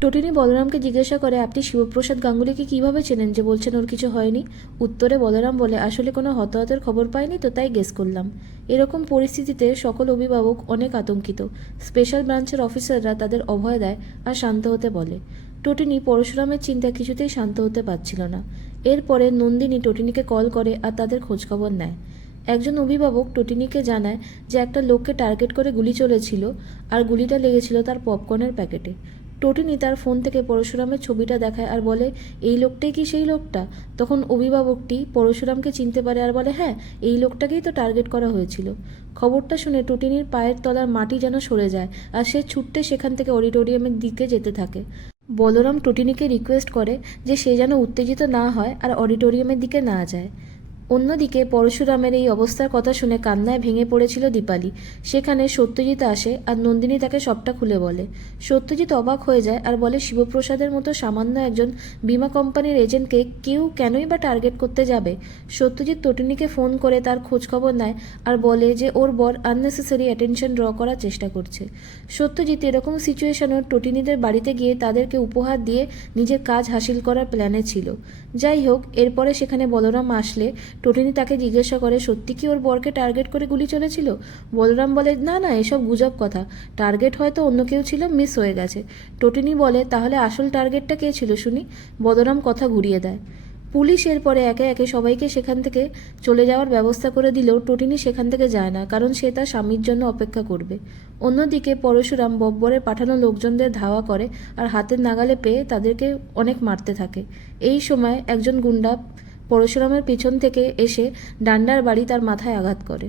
টোটিনি বলরামকে জিজ্ঞাসা করে, আপনি শিবপ্রসাদ গাঙ্গুলিকে কীভাবে চেনেন যে বলছেন ওর কিছু হয়নি? উত্তরে বলরাম বলে, আসলে কোনো হতাহতের খবর পাইনি তো, তাই গেস করলাম। এরকম পরিস্থিতিতে সকল অভিভাবক অনেক আতঙ্কিত। স্পেশাল ব্রাঞ্চের অফিসাররা তাদের অভয় দেয় আর শান্ত হতে বলে। টোটিনি পরশুরামের চিন্তা কিছুতেই শান্ত হতে পারছিল না। এরপরে নন্দিনী টোটিনিকে কল করে আর তাদের খোঁজখবর নেয়। একজন অভিভাবক টোটিনিকে জানায় যে একটা লোককে টার্গেট করে গুলি চলেছিল আর গুলিটা লেগেছিল তার পপকর্নের প্যাকেটে টোটিনি তার ফোন থেকে পরশুরামের ছবিটা দেখায় আর বলে, এই লোকটাই কি সেই লোকটা? তখন অভিভাবকটি পরশুরামকে চিনতে পারে আর বলে হ্যাঁ এই লোকটাকেই তো টার্গেট করা হয়েছিল। খবরটা শুনে টোটিনির পায়ের তলার মাটি যেন সরে যায় আর সে ছুটতে সেখান থেকে অডিটোরিয়ামের দিকে যেতে থাকে। বলরাম টোটিনিকে রিকোয়েস্ট করে যে সে যেন উত্তেজিত না হয় আর অডিটোরিয়ামের দিকে না যায়। অন্যদিকে পরশুরামের এই অবস্থার কথা শুনে কান্নায় ভেঙে পড়েছিল দীপালি। সেখানে সত্যজিৎ আসে আর নন্দিনী তাকে সবটা খুলে বলে। সত্যজিৎ অবাক হয়ে যায় আর বলে, শিবপ্রসাদের মতো সামান্য একজন বিমা কোম্পানির এজেন্টকে কেউ কেনই বা টার্গেট করতে যাবে? সত্যজিৎ তটিনীকে ফোন করে তার খোঁজখবর নেয় আর বলে যে, ওর বর আননেসেসারি অ্যাটেনশন ড্র করার চেষ্টা করছে। সত্যজিৎ এরকম সিচুয়েশনও টটিনীদের বাড়িতে গিয়ে তাদেরকে উপহার দিয়ে নিজের কাজ হাসিল করার প্ল্যানে ছিল। যাই হোক, এরপরে সেখানে বলরাম আসলে টোটিনি তাকে জিজ্ঞাসা করে, সত্যি কি ওর বরকে টার্গেট করে গুলি চলেছিল? বলরাম বলে, না না, এসব গুজব কথা। টার্গেট হয়তো অন্য কেউ ছিল, মিস হয়ে গেছে। টোটিনি বলে, তাহলে আসল টার্গেটটা কে ছিল শুনি? বলরাম কথা ঘুরিয়ে দেয়। পুলিশ এরপরে একে একে সবাইকে সেখান থেকে চলে যাওয়ার ব্যবস্থা করে দিলেও টোটিনি সেখান থেকে যায় না, কারণ সে তার স্বামীর জন্য অপেক্ষা করবে। অন্যদিকে পরশুরাম বব্বরের পাঠানো লোকজনদের ধাওয়া করে আর হাতের নাগালে পেয়ে তাদেরকে অনেক মারতে থাকে। এই সময় একজন গুন্ডা পরশুরামের পিছন থেকে এসে ডান্ডার বাড়ি তার মাথায় আঘাত করে।